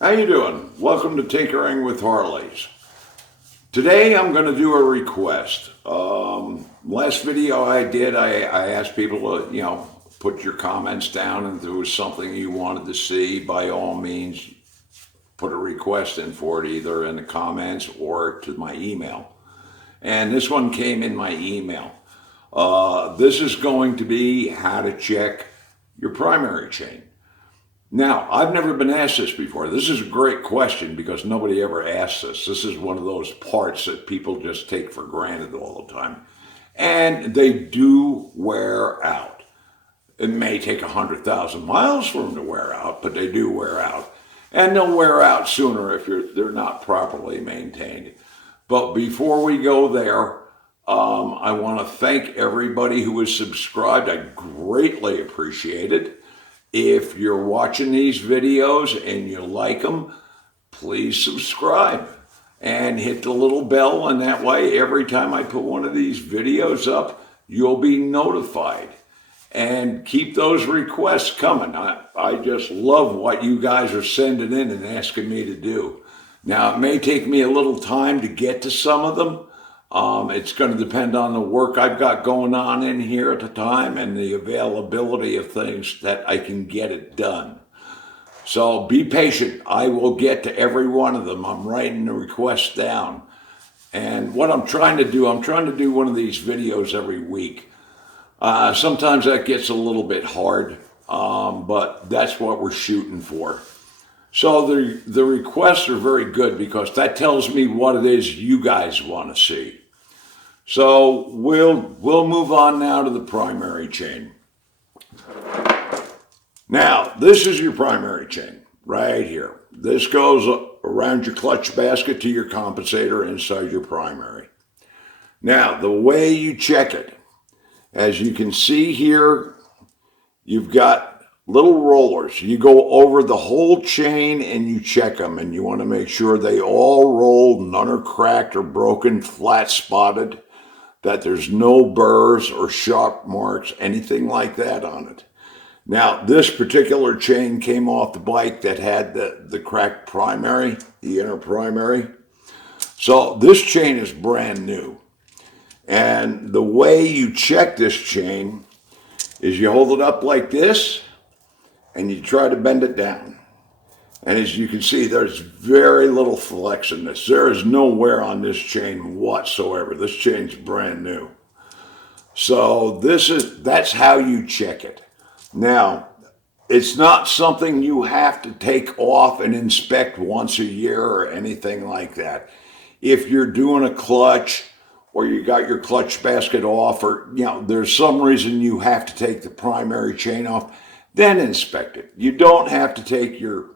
How you doing? Welcome to Tinkering with Harleys. Today I'm going to do a request. Last video I did, I asked people to, put your comments down, and if there was something you wanted to see, by all means, put a request in for it, either in the comments or to my email. And this one came in my email. This is going to be how to check your primary chain. Now, I've never been asked this before. This is a great question because nobody ever asks this. This is one of those parts that people just take for granted all the time. And they do wear out. It may take 100,000 miles for them to wear out, but they do wear out. And they'll wear out sooner if they're not properly maintained. But before we go there, I want to thank everybody who has subscribed. I greatly appreciate it. If you're watching these videos and you like them, please subscribe and hit the little bell, and that way every time I put one of these videos up, you'll be notified. And keep those requests coming. I just love what you guys are sending in and asking me to do. Now, it may take me a little time to get to some of them. It's going to depend on the work I've got going on in here at the time and the availability of things that I can get it done. So be patient. I will get to every one of them. I'm writing the requests down. And what I'm trying to do one of these videos every week. Sometimes that gets a little bit hard, but that's what we're shooting for. So the requests are very good because that tells me what it is you guys want to see. So we'll move on now to the primary chain. Now, this is your primary chain right here. This goes around your clutch basket to your compensator inside your primary. Now, the way you check it, as you can see here, you've got little rollers. You go over the whole chain and you check them, and you want to make sure they all roll, none are cracked or broken, flat spotted, that there's no burrs or sharp marks, anything like that on it. Now, this particular chain came off the bike that had the cracked primary, the inner primary. So this chain is brand new. And the way you check this chain is you hold it up like this, and you try to bend it down. And as you can see, there's very little flex in this. There is no wear on this chain whatsoever. This chain's brand new. So that's how you check it. Now, it's not something you have to take off and inspect once a year or anything like that. If you're doing a clutch, or you got your clutch basket off, or there's some reason you have to take the primary chain off, then inspect it. You don't have to take your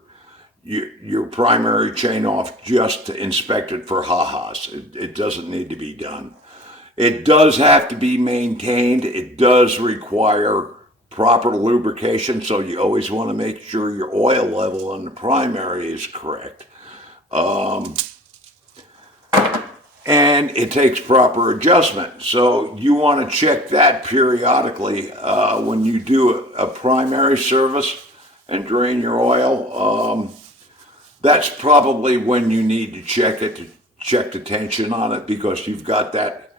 primary chain off just to inspect it for ha-has. It doesn't need to be done. It does have to be maintained. It does require proper lubrication, so you always want to make sure your oil level on the primary is correct. And it takes proper adjustment. So you want to check that periodically when you do a primary service and drain your oil. That's probably when you need to check it, to check the tension on it, because you've got that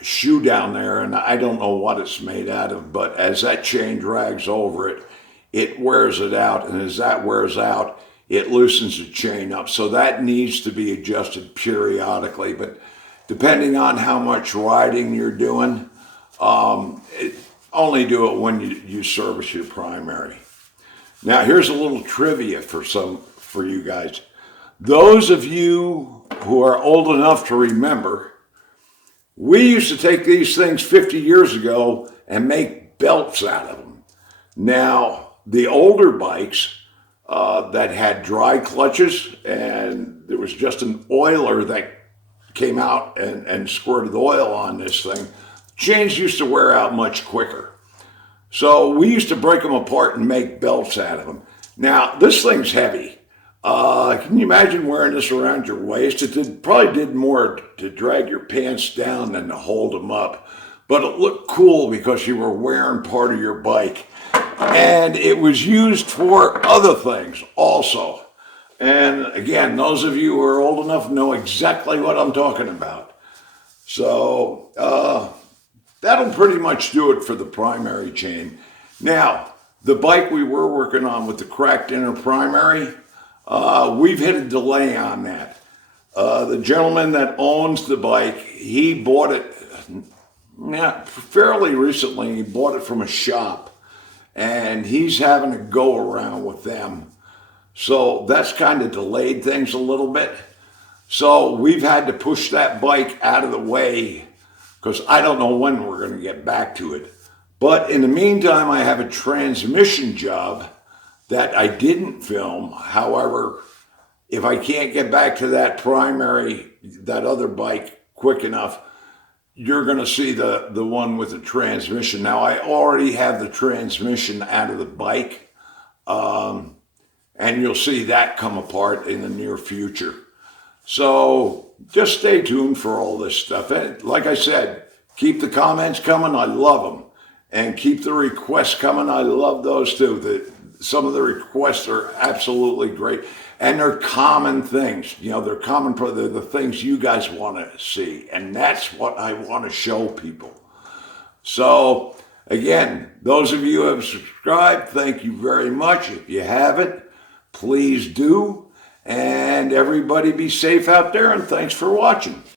shoe down there, and I don't know what it's made out of, but as that chain drags over it, it wears it out, and as that wears out, it loosens the chain up. So that needs to be adjusted periodically. But depending on how much riding you're doing, only do it when you service your primary. Now, here's a little trivia for you guys. Those of you who are old enough to remember, we used to take these things 50 years ago and make belts out of them. Now, the older bikes, that had dry clutches, and there was just an oiler that came out and squirted oil on this thing. Chains used to wear out much quicker. So we used to break them apart and make belts out of them. Now, this thing's heavy. Can you imagine wearing this around your waist? It probably did more to drag your pants down than to hold them up. But it looked cool because you were wearing part of your bike. And it was used for other things also. And again, those of you who are old enough know exactly what I'm talking about. So that'll pretty much do it for the primary chain. Now, the bike we were working on with the cracked inner primary, we've hit a delay on that. The gentleman that owns the bike, he bought it fairly recently. He bought it from a shop, and he's having a go around with them. So that's kind of delayed things a little bit. So we've had to push that bike out of the way because I don't know when we're going to get back to it. But in the meantime, I have a transmission job that I didn't film. However, if I can't get back to that primary, that other bike quick enough, you're going to see the one with the transmission. Now, I already have the transmission out of the bike, and you'll see that come apart in the near future. So just stay tuned for all this stuff. And like I said, keep the comments coming. I love them. And keep the requests coming. I love those too. Some of the requests are absolutely great. And they're common things. You know, they're common, they're the things you guys want to see. And that's what I want to show people. So, again, those of you who have subscribed, thank you very much. If you haven't, please do. And everybody be safe out there, and thanks for watching.